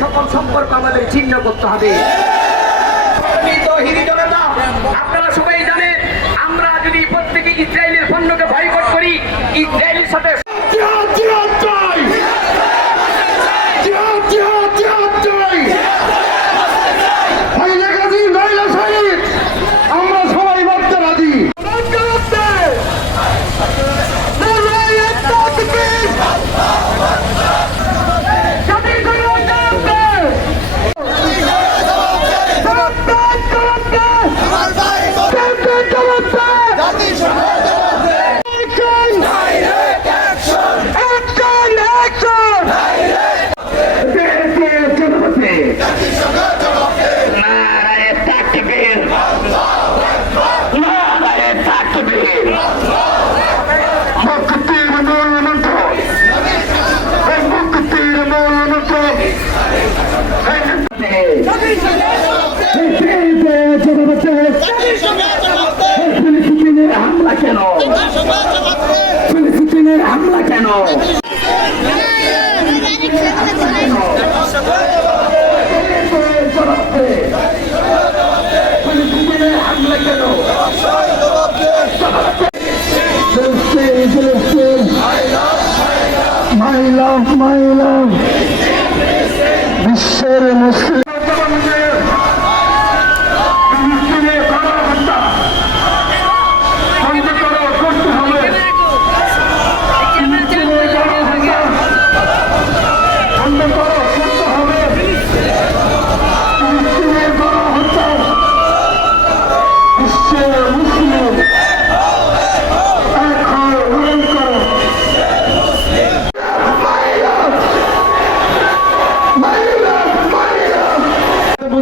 সকল সম্পর্ক আমাদের ছিন্ন করতে হবে। আপনারা সবাই জানেন, আমরা যদি প্রত্যেকে ইসরায়েলের পণ্যকে বয়কট করি, ইসরায়েলের সাথে ফিলিস্তিনের হামলা কেন ফিলিস্তিনের হামলা কেন ফিলিস্তিনের হামলা কেন ফিলিস্তিন মাই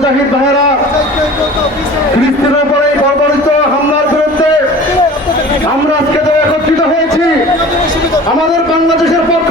মুজাহিদ ভাইরা ফিলিস্তিনের উপরে বর্বরিত হামলার বিরুদ্ধে আমরা আজকে তো একত্রিত হয়েছি। আমাদের বাংলাদেশের পক্ষ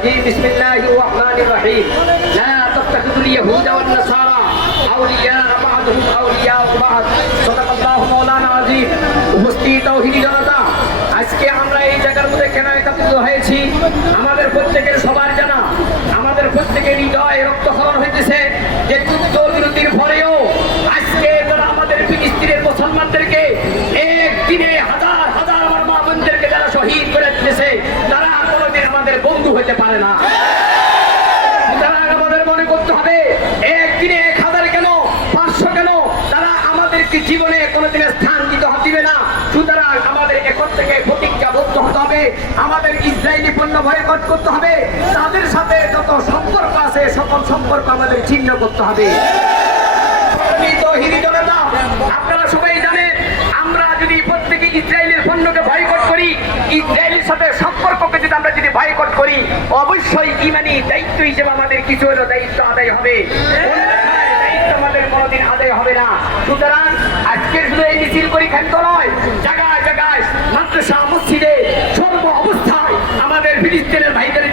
الرجيم بسم الله الرحمن الرحيم لا تتخذوا اليهود والنصارى اولياء بعضهم اولياء بعض صدق الله مولانا عظيم উপস্থিত তৌহিদি জনতা আজকে আমরা এই জায়গার মধ্যে কেন একত্রিত হয়েছি আমাদের প্রত্যেকের সবার জানা আমাদের প্রত্যেকের হৃদয় রক্তক্ষরণ হইতেছে যে যুদ্ধ বিরতির পরেও আজকে তারা আমাদের ফিলিস্তিনের মুসলমানদেরকে একদিনে হাজার হাজার আমার মা বোনদেরকে যারা শহীদ করে দিতেছে আমাদের বন্ধু হতে পারে না। আমাদের মনে করতে হবে, একদিনে এক হাজার কেন, পাঁচশো কেন, তারা আমাদেরকে জীবনে কোনোদিন স্থান দিতে দিবে না। সুতরাং আমাদের এখন থেকে প্রতিজ্ঞাবদ্ধ হতে হবে, আমাদের ইসরায়েলি পণ্য বয়কট করতে হবে, তাদের সাথে যত সম্পর্ক আছে, সকল সম্পর্ক আমাদের ছিন্ন করতে হবে সম্মানিত হিন্দু জনতা, আপনারা সবাই জানেন আমরা যদি প্রত্যেকে ইসরায়েলের পণ্যকে বয়কট করি ইসরায়েলের সাথে সম্পর্ককে যদি আমরা যদি করি, অবশ্যই ইমানি দায়িত্ব হিসেবে আমাদের কিছু হলো দায়িত্ব আদায় হবে। আমাদের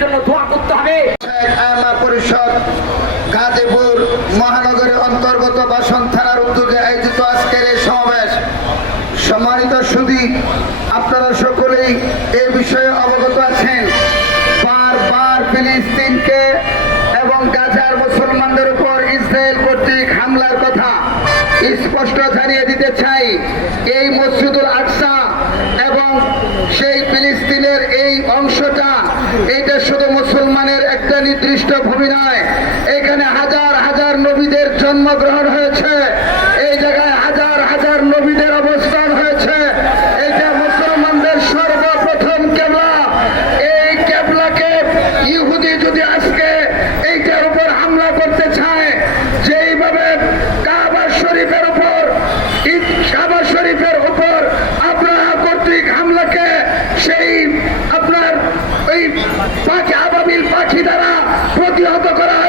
জন্য করতে হবে। মহানগরের অন্তর্গত বাসন থানার উদ্যোগে আয়োজিত আজকের এই সমাবেশ। সম্মানিত সুদী আপনারা সকলেই এই বিষয়ে অবগত আছেন। বারবার ফিলিস্তিনকে এবং গাজার মুসলমানদের উপর ইসরায়েল কর্তৃক হামলার কথা স্পষ্ট জানিয়ে দিতে চাই, এই মসজিদুল আকসা এবং সেই ফিলিস্তিনের এই অংশটা এইটা শুধু মুসলমানের একটা নির্দিষ্ট ভূমি নয়, এখানে হাজার হাজার নবীদের জন্মগ্রহণ হয়েছে এই জায়গায় হাজার হাজার নবীদের অবস্থান হয়েছে এটা মুসলমানদের সর্বপ্রথম কেবলা এই কেবলাকে ইহুদি যদি আজকে এইটার উপর হামলা করতে চায় যেইভাবে কাবা শরীফের উপর ঈদ কাবা শরীফের উপর আপনার কর্তৃক হামলাকে সেই পাখি আবাবিল পাখি দ্বারা প্রতিহত করা